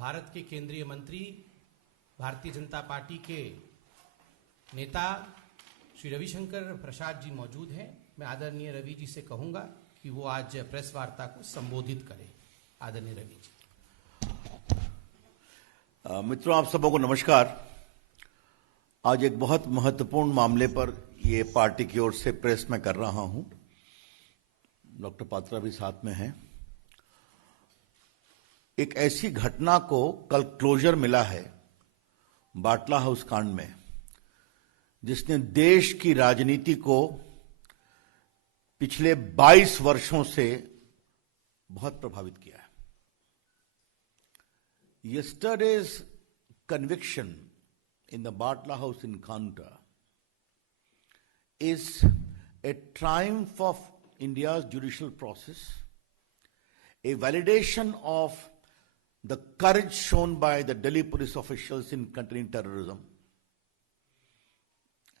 भारत के केंद्रीय मंत्री, भारतीय जनता पार्टी के नेता श्री रविशंकर प्रसाद जी मौजूद हैं। मैं आदरणीय रवि जी से कहूंगा कि वो आज प्रेस वार्ता को संबोधित करें। आदरणीय रवि जी। मित्रों, आप सबों को नमस्कार। आज एक बहुत महत्वपूर्ण मामले पर ये पार्टी की ओर से प्रेस में कर रहा हूं। डॉक्टर पात्रा भी साथ में हैं। एक ऐसी घटना को कल क्लोजर मिला है बाटला हाउस कांड में, जिसने देश की राजनीति को पिछले 22 वर्षों से बहुत प्रभावित किया है। Yesterday's conviction in the Batla House encounter is a triumph of India's judicial process, a validation of the courage shown by the Delhi police officials in containing terrorism,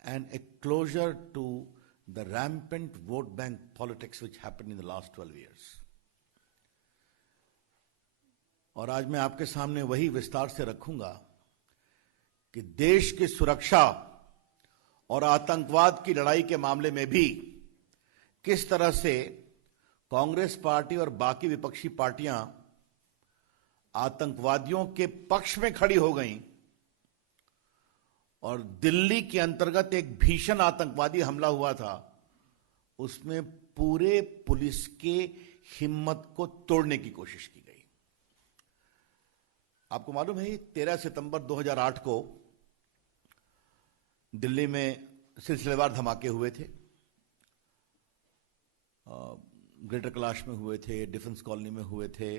and a closure to the rampant vote bank politics which happened in the last 12 years. और आज मैं आपके सामने वही विस्तार से रखूंगा कि देश की सुरक्षा और आतंकवाद की लड़ाई के मामले में भी किस तरह से कांग्रेस पार्टी और बाकी विपक्षी पार्टियां आतंकवादियों के पक्ष में खड़ी हो गईं और दिल्ली के अंतर्गत एक भीषण आतंकवादी हमला हुआ था, उसमें पूरे पुलिस के हिम्मत को तोड़ने की कोशिश की गई। आपको मालूम है 13 सितंबर 2008 को दिल्ली में सिलसिलेवार धमाके हुए थे। ग्रेटर कैलाश में हुए थे, डिफेंस कॉलोनी में हुए थे,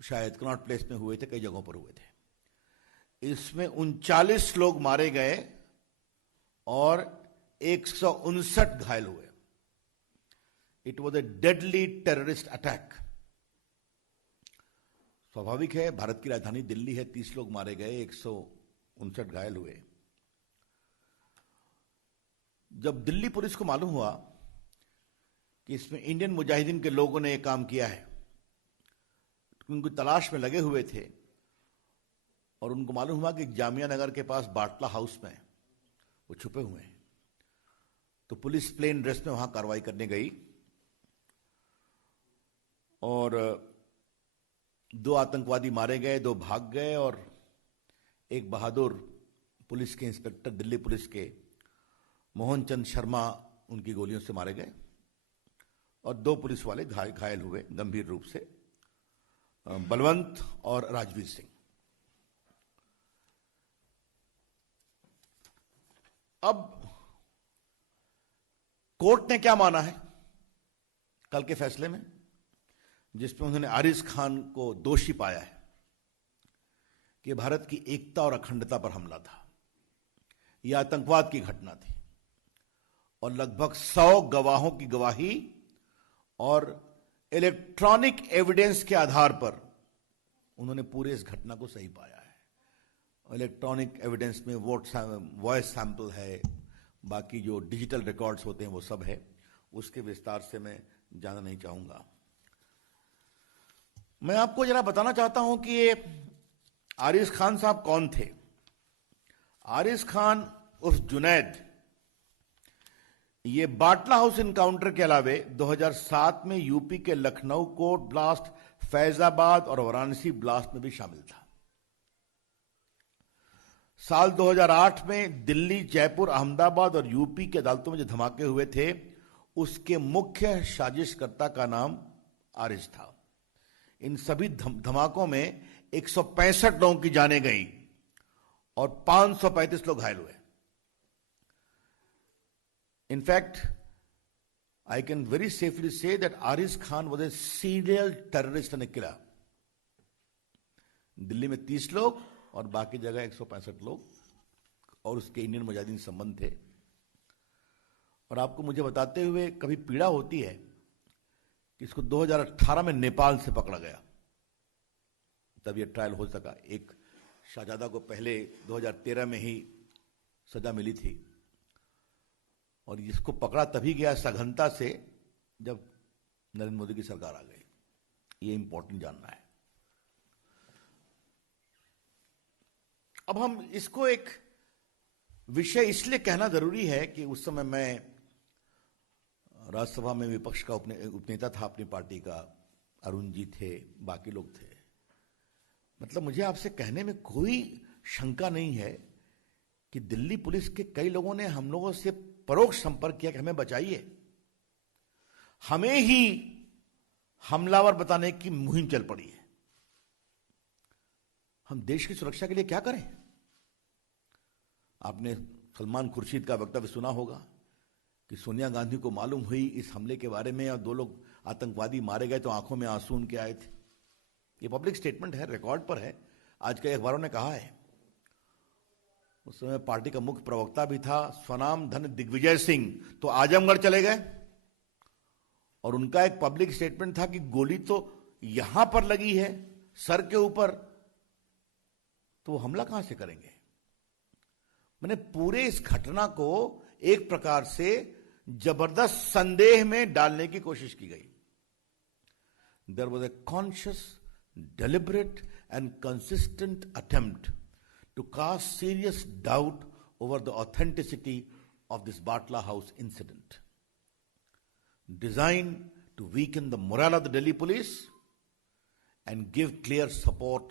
शायद कनॉट प्लेस में हुए थे, कई जगहों पर हुए थे। इसमें 39 लोग मारे गए और 159 घायल हुए। It was a deadly terrorist attack. स्वाभाविक है, भारत की राजधानी दिल्ली है, 30 लोग मारे गए, 159 घायल हुए। जब दिल्ली पुलिस को मालूम हुआ कि इसमें इंडियन मुजाहिदीन के लोगों ने यह काम किया है, उनको तलाश में लगे हुए थे और उनको मालूम हुआ कि जामिया नगर के पास बाटला हाउस में वो छुपे हुए हैं, तो पुलिस प्लेन ड्रेस में वहां कार्रवाई करने गई और 2 आतंकवादी मारे गए, 2 भाग गए और एक बहादुर पुलिस के इंस्पेक्टर, दिल्ली पुलिस के मोहन चंद शर्मा, उनकी गोलियों से मारे गए और 2 पुलिस वाले घायल हुए गंभीर रूप से, बलवंत और राजवीर सिंह। अब कोर्ट ने क्या माना है कल के फैसले में, जिसमें उन्होंने आरिज खान को दोषी पाया है कि भारत की एकता और अखंडता पर हमला था, यह आतंकवाद की घटना थी और लगभग 100 गवाहों की गवाही और इलेक्ट्रॉनिक एविडेंस के आधार पर उन्होंने पूरे इस घटना को सही पाया है। इलेक्ट्रॉनिक एविडेंस में वॉइस सैंपल है, बाकी जो डिजिटल रिकॉर्ड्स होते हैं वो सब है, उसके विस्तार से मैं जाना नहीं चाहूंगा। मैं आपको जरा बताना चाहता हूं कि ये आरिज खान साहब कौन थे। आरिज खान उर्फ जुनैद, ये बाटला हाउस इनकाउंटर के अलावे 2007 में यूपी के लखनऊ कोर्ट ब्लास्ट, फैजाबाद और वाराणसी ब्लास्ट में भी शामिल था। साल 2008 में दिल्ली, जयपुर, अहमदाबाद और यूपी की अदालतों में जो धमाके हुए थे, उसके मुख्य साजिशकर्ता का नाम आरिज था। इन सभी धमाकों में 165 लोगों की जानें गई और 535 लोग घायल हुए। In fact, I can very safely say that Ariz Khan was a serial terrorist and a killer. Delhi में 30 लोग और बाकी जगह 165 लोग और उसके इंडियन मुजाहिदीन संबंध थे। और आपको मुझे बताते हुए कभी पीड़ा होती है कि इसको 2018 में नेपाल से पकड़ा गया, तब यह ट्रायल हो सका। एक शाहजादा को पहले 2013 में ही सजा मिली थी और इसको पकड़ा तभी गया सघनता से जब नरेंद्र मोदी की सरकार आ गई। ये इंपॉर्टेंट जानना है। अब हम इसको एक विषय इसलिए कहना जरूरी है कि उस समय मैं राज्यसभा में विपक्ष का उपनेता था अपनी पार्टी का, अरुण जी थे, बाकी लोग थे। मतलब मुझे आपसे कहने में कोई शंका नहीं है कि दिल्ली पुलिस के कई लोगों ने हम लोगों से परोक्ष संपर्क किया कि हमें बचाइए, हमें ही हमलावर बताने की मुहिम चल पड़ी है। हम देश की सुरक्षा के लिए क्या करें? आपने सलमान खुर्शीद का वक्तव्य सुना होगा कि सोनिया गांधी को मालूम हुई इस हमले के बारे में और 2 लोग आतंकवादी मारे गए तो आंखों में आंसू उनके आए थे। ये पब्लिक स्टेटमेंट है, रिकॉर्ड पर है, आज के अखबारों ने कहा है। उस समय पार्टी का मुख्य प्रवक्ता भी था स्वनाम धन दिग्विजय सिंह, तो आजमगढ़ चले गए और उनका एक पब्लिक स्टेटमेंट था कि गोली तो यहां पर लगी है सर के ऊपर, तो हमला कहां से करेंगे। मैंने पूरे इस घटना को एक प्रकार से जबरदस्त संदेह में डालने की कोशिश की गई। There was a conscious, deliberate and consistent attempt to cast serious doubt over the authenticity of this Batla House incident, designed to weaken the morale of the Delhi police and give clear support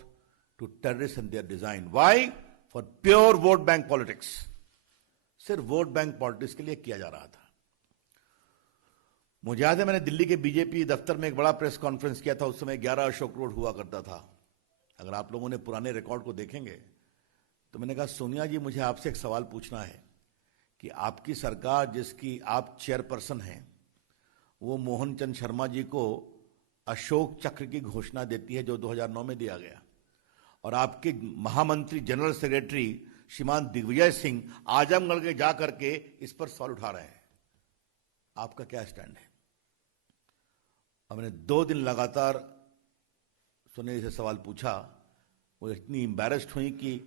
to terrorists and their design. Why? For pure vote bank politics. सिर्फ vote bank politics के लिए किया जा रहा था। मुझे याद है मैंने दिल्ली के बीजेपी दफ्तर में एक बड़ा प्रेस कॉन्फ्रेंस किया था, उस समय 11 अशोक रोड हुआ करता था। अगर आप लोगों ने पुराने रिकॉर्ड को देखेंगे तो मैंने कहा सोनिया जी मुझे आपसे एक सवाल पूछना है कि आपकी सरकार जिसकी आप चेयरपर्सन हैं वो मोहन चंद शर्मा जी को अशोक चक्र की घोषणा देती है जो 2009 में दिया गया, और आपके महामंत्री जनरल सेक्रेटरी श्रीमान दिग्विजय सिंह आजमगढ़ के जाकर के इस पर सवाल उठा रहे हैं। आपका क्या स्टैंड है? और मैंने 2 दिन लगातार सोनिया जी से सवाल पूछा। वो इतनी एम्बैरेस्ड हुई कि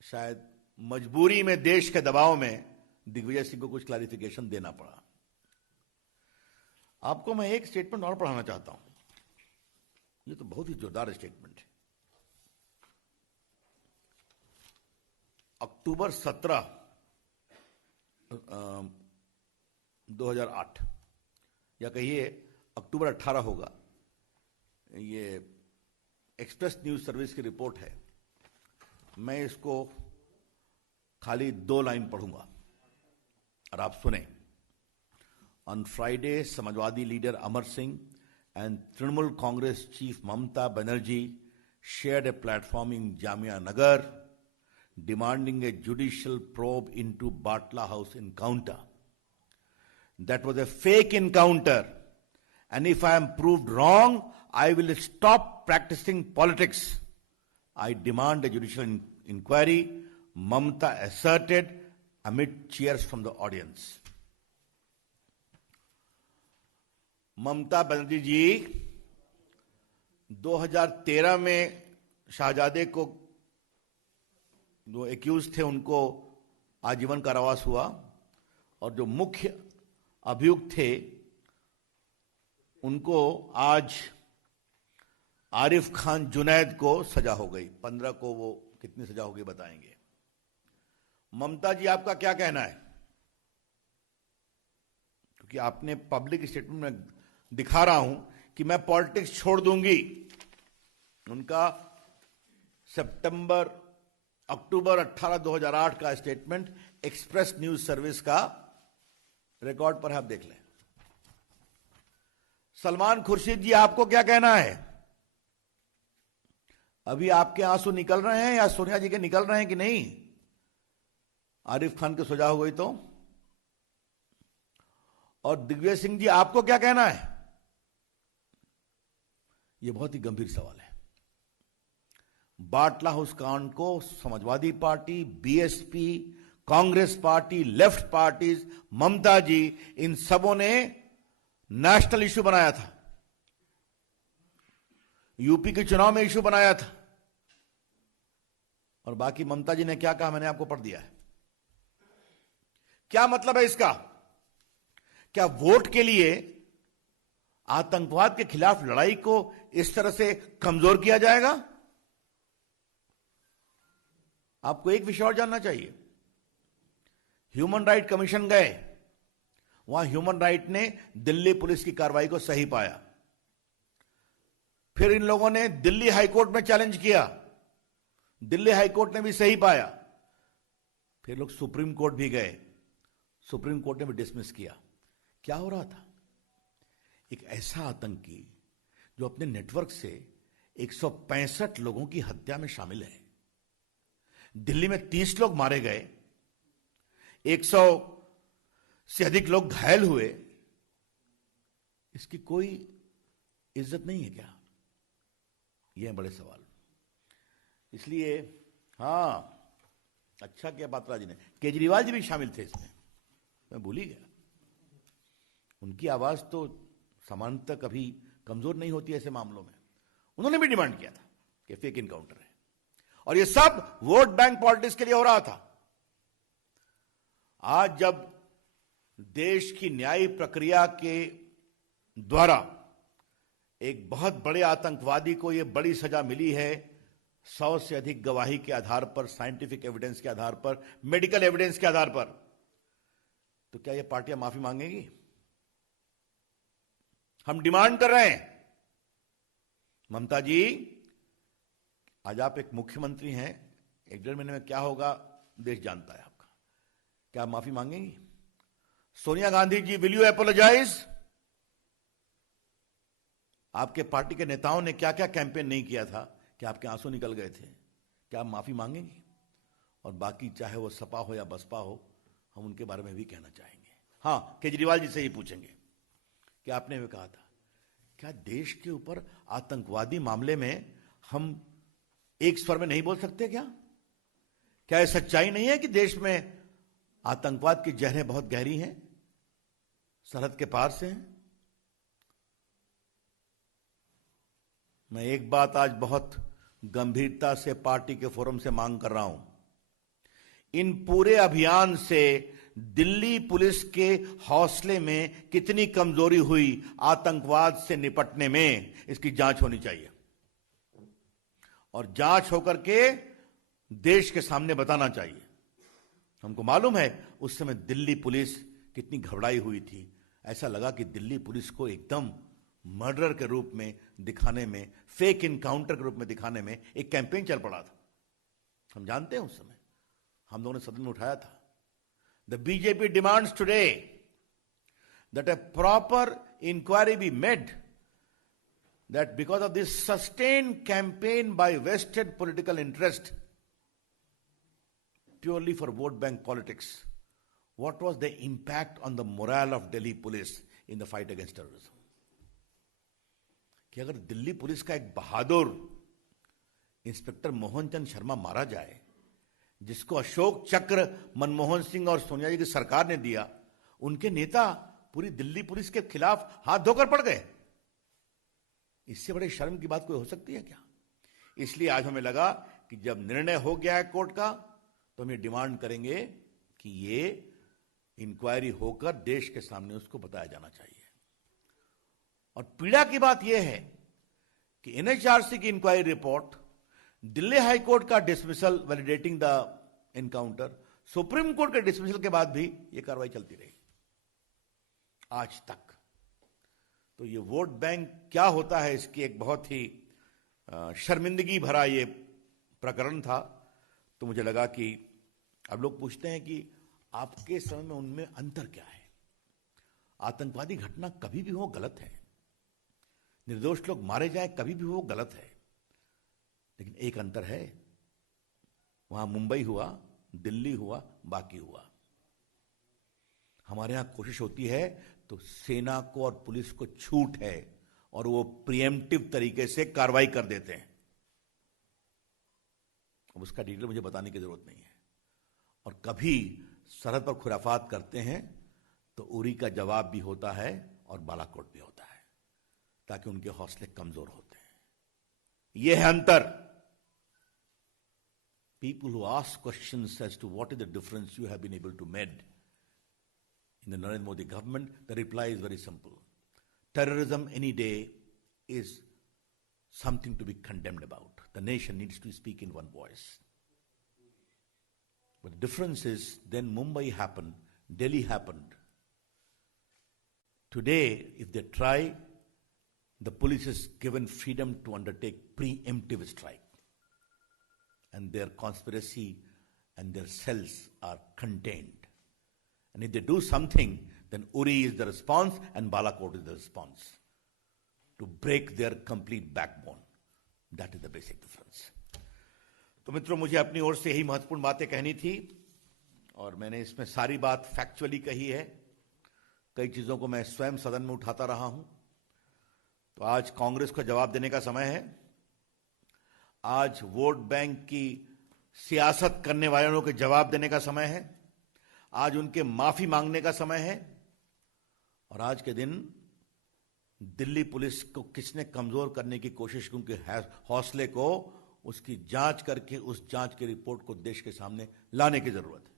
शायद मजबूरी में, देश के दबाव में दिग्विजय सिंह को कुछ क्लैरिफिकेशन देना पड़ा। आपको मैं एक स्टेटमेंट और पढ़ाना चाहता हूं, ये तो बहुत ही जोरदार स्टेटमेंट है। अक्टूबर 17, 2008 या कहिए अक्टूबर 18 होगा, ये एक्सप्रेस न्यूज सर्विस की रिपोर्ट है। मैं इसको खाली 2 लाइन पढ़ूंगा और आप सुने। On Friday, Samajwadi leader Amar Singh and Trinamool Congress chief Mamata Banerjee shared a platform in Jamia Nagar demanding a judicial probe into Batla House encounter. That was a fake encounter, and if I am proved wrong, I will stop practicing politics. I demand a judicial inquiry, Mamata asserted amid cheers from the audience. Mamata Banerjee जी 2013 में शाहजादे को जो accused थे उनको आजीवन कारावास हुआ, और जो मुख्य अभियुक्त थे उनको आज आरिफ खान जुनैद को सजा हो गई। 15 को वो कितनी सजा होगी बताएंगे। ममता जी आपका क्या कहना है? क्योंकि आपने पब्लिक स्टेटमेंट में दिखा रहा हूं कि मैं पॉलिटिक्स छोड़ दूंगी। उनका अक्टूबर 18, 2008 का स्टेटमेंट एक्सप्रेस न्यूज सर्विस का रिकॉर्ड पर है, आप देख लें। सलमान खुर्शीद जी आपको क्या कहना है? अभी आपके आंसू निकल रहे हैं या सोनिया जी के निकल रहे हैं कि नहीं? आरिफ खान की सजा हो गई तो? और दिग्विजय सिंह जी आपको क्या कहना है? यह बहुत ही गंभीर सवाल है। बाटला हाउस कांड को Samajwadi party, BSP, Congress party, left parties, Mamata ji, इन सबों ने नेशनल इशू बनाया था, यूपी के चुनाव में इशू बनाया था। और बाकी ममता जी ने क्या कहा मैंने आपको पढ़ दिया है। क्या मतलब है इसका? क्या वोट के लिए आतंकवाद के खिलाफ लड़ाई को इस तरह से कमजोर किया जाएगा? आपको एक विषय और जानना चाहिए। ह्यूमन राइट कमीशन गए, वहां ह्यूमन राइट ने दिल्ली पुलिस की कार्रवाई को सही पाया। फिर इन लोगों ने दिल्ली हाईकोर्ट में चैलेंज किया, दिल्ली हाईकोर्ट ने भी सही पाया। फिर लोग सुप्रीम कोर्ट भी गए, सुप्रीम कोर्ट ने भी डिसमिस किया। क्या हो रहा था? एक ऐसा आतंकी जो अपने नेटवर्क से 165 लोगों की हत्या में शामिल है, दिल्ली में 30 लोग मारे गए, 100 से अधिक लोग घायल हुए, इसकी कोई इज्जत नहीं है क्या? यह बड़े सवाल। इसलिए हां, अच्छा किया पात्रा जी ने, केजरीवाल जी भी शामिल थे इसमें, मैं भूल ही गया। उनकी आवाज तो सामान्यतः कभी कमजोर नहीं होती ऐसे मामलों में। उन्होंने भी डिमांड किया था कि फेक इनकाउंटर है, और यह सब वोट बैंक पॉलिटिक्स के लिए हो रहा था। आज जब देश की न्याय प्रक्रिया के द्वारा एक बहुत बड़े आतंकवादी को यह बड़ी सजा मिली है, 100 से अधिक गवाही के आधार पर, साइंटिफिक एविडेंस के आधार पर, मेडिकल एविडेंस के आधार पर, तो क्या यह पार्टियां माफी मांगेगी? हम डिमांड कर रहे हैं, ममता जी, आज आप एक मुख्यमंत्री हैं, 1-1.5 महीने में क्या होगा देश जानता है आपका। क्या आप माफी मांगेंगी? Sonia Gandhi ji, will you apologise? आपके पार्टी के नेताओं ने क्या क्या कैंपेन नहीं किया था कि आपके आंसू निकल गए थे? क्या आप माफी मांगेंगी? और बाकी चाहे वो सपा हो या बसपा हो, हम उनके बारे में भी कहना चाहेंगे। हां, केजरीवाल जी से ही पूछेंगे कि आपने भी कहा था, क्या देश के ऊपर आतंकवादी मामले में हम एक स्वर में नहीं बोल सकते? क्या यह सच्चाई नहीं है कि देश में आतंकवाद की जहरें बहुत गहरी हैं, सरहद के पार से हैं? मैं एक बात आज बहुत गंभीरता से पार्टी के फोरम से मांग कर रहा हूं, इन पूरे अभियान से दिल्ली पुलिस के हौसले में कितनी कमजोरी हुई आतंकवाद से निपटने में, इसकी जांच होनी चाहिए, और जांच होकर के देश के सामने बताना चाहिए। हमको मालूम है उस समय दिल्ली पुलिस कितनी घबराई हुई थी। ऐसा लगा कि दिल्ली पुलिस को एकदम मर्डर के रूप में दिखाने में, फेक इनकाउंटर के रूप में दिखाने में एक कैंपेन चल पड़ा था। हम जानते हैं उस समय हम लोगों ने सदन में उठाया था। The BJP demands today that a proper inquiry be made, that because of this sustained campaign by vested political interest purely for vote bank politics, what was the impact on the morale of Delhi police in the fight against terrorism? कि अगर Delhi police का एक बहादुर inspector Mohan Chand Sharma मारा जाए, जिसको अशोक चक्र मनमोहन सिंह और सोनिया जी की सरकार ने दिया, उनके नेता पूरी दिल्ली पुलिस के खिलाफ हाथ धोकर पड़ गए, इससे बड़े शर्म की बात कोई हो सकती है क्या? इसलिए आज हमें लगा कि जब निर्णय हो गया है कोर्ट का, तो हम ये डिमांड करेंगे कि ये इंक्वायरी होकर देश के सामने उसको बताया जाना चाहिए। और पीड़ा की बात यह है कि एनएचआरसी की inquiry report, Delhi high court का dismissal validating the encounter, supreme court के डिसमिसल के बाद भी यह कार्रवाई चलती रही आज तक। तो ये वोट बैंक क्या होता है, इसकी एक बहुत ही शर्मिंदगी भरा ये प्रकरण था। तो मुझे लगा कि अब लोग पूछते हैं कि आपके समय में उनमें अंतर क्या है? आतंकवादी घटना कभी भी हो गलत है, निर्दोष लोग मारे जाए कभी भी हो गलत है, लेकिन एक अंतर है, वहां मुंबई हुआ, दिल्ली हुआ, बाकी हुआ। हमारे यहां कोशिश होती है तो सेना को और पुलिस को छूट है और वो प्रिएम्प्टिव तरीके से कार्रवाई कर देते हैं। अब उसका डिटेल मुझे बताने की जरूरत नहीं है। और कभी सरहद पर खुराफात करते हैं तो उरी का जवाब भी होता है और बालाकोट भी होता है, ताकि उनके हौसले कमजोर होते हैं। यह है अंतर। People who ask questions as to what is the difference you have been able to make in the Narendra Modi government, the reply is very simple. Terrorism any day is something to be condemned about. The nation needs to speak in one voice. But the difference is, then Mumbai happened, Delhi happened. Today, if they try, the police is given freedom to undertake preemptive strike. And their conspiracy and their cells are contained. And if they do something, then Uri is the response and Balakot is the response to break their complete backbone. That is the basic difference. तो मित्रों, मुझे अपनी ओर से यही महत्वपूर्ण बातें कहनी थी और मैंने इसमें सारी बात फैक्चुअली कही है. कई चीजों को मैं स्वयं सदन में उठाता रहा हूं. तो आज कांग्रेस को जवाब देने का समय है. आज वोट बैंक की सियासत करने वालों के जवाब देने का समय है. आज उनके माफी मांगने का समय है. और आज के दिन दिल्ली पुलिस को किसने कमजोर करने की कोशिश की, उनके हौसले को, उसकी जांच करके उस जांच की रिपोर्ट को देश के सामने लाने की जरूरत है.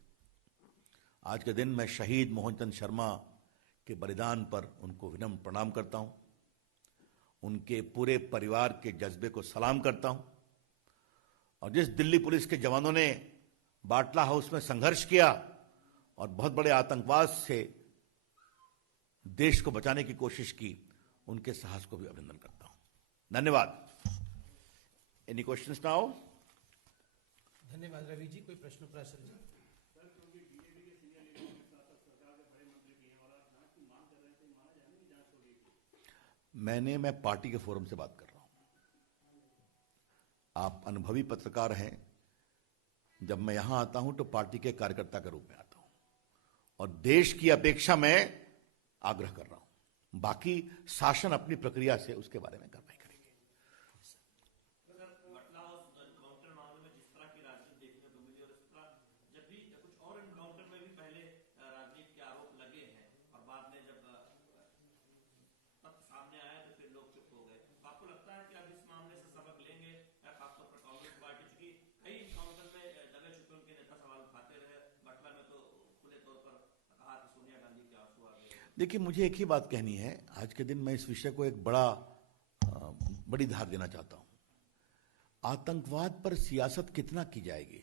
आज के दिन मैं शहीद मोहनचंद शर्मा के बलिदान पर उनको विनम्र प्रणाम करता हूं. उनके पूरे परिवार के जज्बे को सलाम करता हूं. और जिस दिल्ली पुलिस के जवानों ने बाटला हाउस में संघर्ष किया और बहुत बड़े आतंकवाद से देश को बचाने की कोशिश की, उनके साहस को भी अभिनंदन करता हूं. धन्यवाद. Any questions now? धन्यवाद रवि जी. कोई प्रश्न प्रश्न जी? मैं पार्टी के फोरम से बात कर रहा हूं. आप अनुभवी पत्रकार हैं. जब मैं यहां आता हूं तो पार्टी के कार्यकर्ता के रूप में आता हूं और देश की अपेक्षा में आग्रह कर रहा हूं. बाकी शासन अपनी प्रक्रिया से उसके बारे में कार्रवाई करेगी. देखिए, मुझे एक ही बात कहनी है. आज के दिन मैं इस विषय को एक बड़ी धार देना चाहता हूं. आतंकवाद पर सियासत कितना की जाएगी?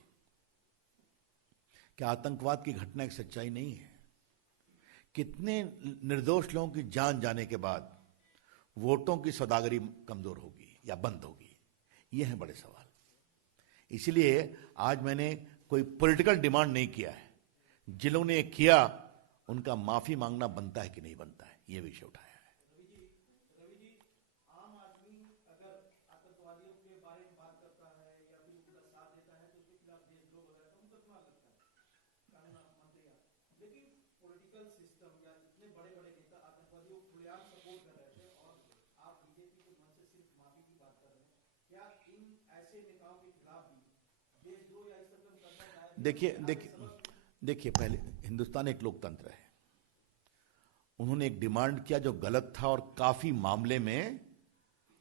क्या आतंकवाद की घटना एक सच्चाई नहीं है? कितने निर्दोष लोगों की जान जाने के बाद वोटों की सौदागरी कमजोर होगी या बंद होगी? ये है बड़े सवाल. इसलिए आज मैंने कोई पॉलिटिकल डिमांड नहीं किया है. जिन्होंने किया उनका माफी मांगना बनता है कि नहीं बनता है, यह विषय उठाया है. रवि जी, आम आदमी अगर आतंकवादियों के बारे में बात करता है या फिर उनका साथ देता है तो उसके खिलाफ देशद्रोह वगैरह का मुकदमा लगता है, कानून मंत्री. लेकिन पॉलिटिकल सिस्टम या जितने बड़े बड़े नेता आतंकवादियों को खुलेआम सपोर्ट कर रहे थे और आप बीजेपी के मन से सिर्फ माफी की बात कर रहे हैं. क्या इन ऐसे नेताओं के खिलाफ भी देशद्रोह या इस तरह का मुकदमा दायर? देखिए, पहले हिंदुस्तान एक लोकतंत्र है. उन्होंने एक डिमांड किया जो गलत था और काफी मामले में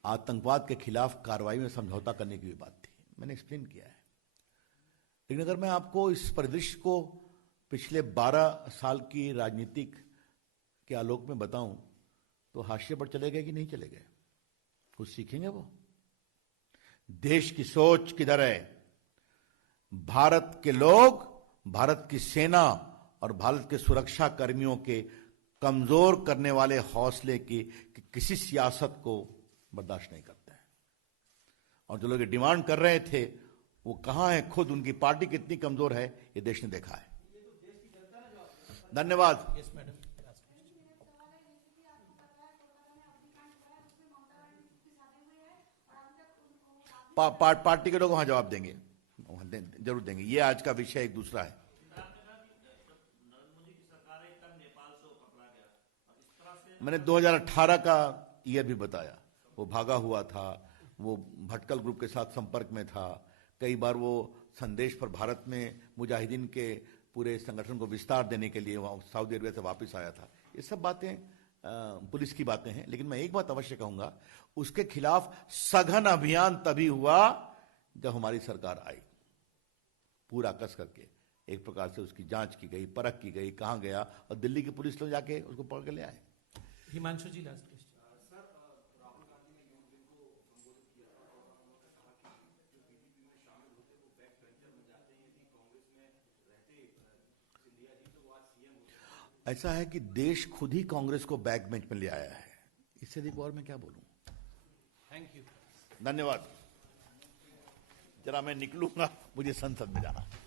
आतंकवाद के खिलाफ कार्रवाई में समझौता करने की भी बात थी. मैंने एक्सप्लेन किया है. लेकिन अगर मैं आपको इस परिदृश्य को पिछले 12 साल की राजनीतिक के आलोक में बताऊं तो हाशिए पर चले गए कि नहीं चले गए? कुछ सीखेंगे वो? देश की सोच किधर है? भारत के लोग, भारत की सेना और भारत के सुरक्षा कर्मियों के कमजोर करने वाले हौसले की किसी सियासत को बर्दाश्त नहीं करते हैं. और जो लोग डिमांड कर रहे थे वो कहां है? खुद उनकी पार्टी कितनी कमजोर है ये देश ने देखा है. धन्यवाद. Yes madam. पार्टी के लोग वहां जवाब देंगे, जरूर देंगे. ये आज का विषय एक दूसरा है. मैंने 2018 का ईयर भी बताया. वो भागा हुआ था, वो भटकल ग्रुप के साथ संपर्क में था. कई बार वो संदेश पर भारत में मुजाहिदीन के पूरे संगठन को विस्तार देने के लिए वहां सऊदी अरबिया से वापस आया था. ये सब बातें पुलिस की बातें हैं. लेकिन मैं एक बात अवश्य कहूंगा, उसके खिलाफ सघन अभियान तभी हुआ जब हमारी सरकार आई. पूरा कस करके एक प्रकार से उसकी जांच की गई, परख की गई, कहां गया, और दिल्ली की पुलिस लोग जाके उसको पकड़ के ले आए. हिमांशु जी, लास्ट क्वेश्चन. ऐसा है कि देश खुद ही कांग्रेस को बैकबेंच में ले आया है। इससे अधिक और मैं क्या बोलूं। Thank you. धन्यवाद। जरा मैं निकलूंगा, मुझे संसद में जाना है।